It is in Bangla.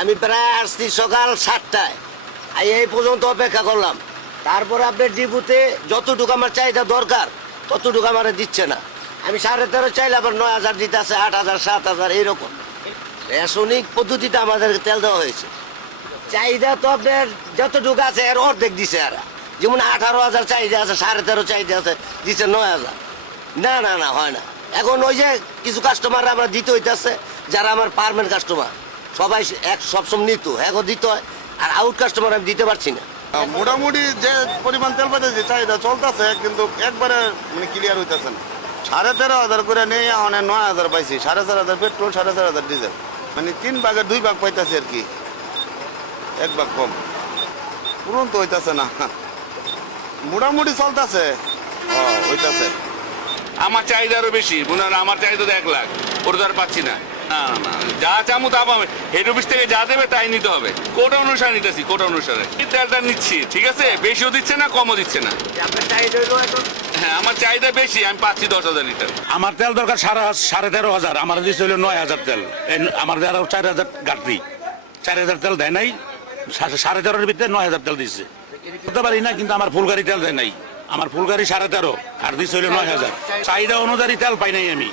আমি প্রায় আসছি সকাল 7টায়, এই পর্যন্ত অপেক্ষা করলাম। তারপর আপনার ডিপুতে যতটুকু আমার চাহিদা দরকার ততটুকু আমার দিচ্ছে না। আমি 13.5 চাইলে আবার 9,000 দিতে আছে, 8,000, 7,000 এইরকম। রেশনিক পদ্ধতিতে আমাদেরকে তেল দেওয়া হয়েছে। চাহিদা তো আপনার যতটুকু আছে এর অর্ধেক দিছে। আর যেমন 18,000 চাহিদা আছে, 13.5 চাহিদা আছে, দিচ্ছে 9,000। না না না, হয় না। এখন ওই যে কিছু কাস্টমার আমরা দিতে হইতেছে, যারা আমার পারমানেন্ট কাস্টমার সবাই সবসময় নিত, এখন দিতে হয়। আর আউট কাস্টমার আমি দিতে পারছি না। মোটামুটি যে পরিমাণ তেল পাইতেছে চাহিদা চলতেছে, কিন্তু একবারে মানে ক্লিয়ার হইতেছে না। 13,500 করে নেই, এখন 9,000 পাইছি। 4,500 পেট্রোল, 4,500 ডিজেল, মানে 3 ভাগের 2 ভাগ পাইতেছে আর কি, 1 ভাগ কম। পূরণ তো হইতেছে না, মোটামুটি চলতেছে, হইতেছে। আমার চাহিদা আরো বেশি, মনে হয় আমার চাহিদা তো 1 লাখ, ওটা তো আর পাচ্ছি না। না না, যা চামু তা পাবে। হেড অফিস থেকে যা দেবে তাই নিতে হবে। কোটা অনুসারে নিতেছি, কোটা অনুসারে এই তেলটা নিচ্ছি, ঠিক আছে? বেশিও দিচ্ছে না, কমও দিচ্ছে না। আপনার চাহিদা হইলো এখন? হ্যাঁ, আমার চাহিদা বেশি, আমি পাচ্ছি 10,000 লিটার। আমার তেল দরকার 13,500, আমার দিচ্ছে হলো 9,000 তেল। আমার আরো 4,000 ঘাটতি, 4,000 তেল দেয় নাই। 13,500 ভিতরে 9,000 তেল দিচ্ছে। করতে পারি না, কিন্তু আমার ফুল গাড়ি তেল দেয় নাই। আমার ফুল গাড়ি 13,500 আর দিচ্ছে হলো 9,000। চাহিদা অনুযায়ী তেল পাই নাই আমি।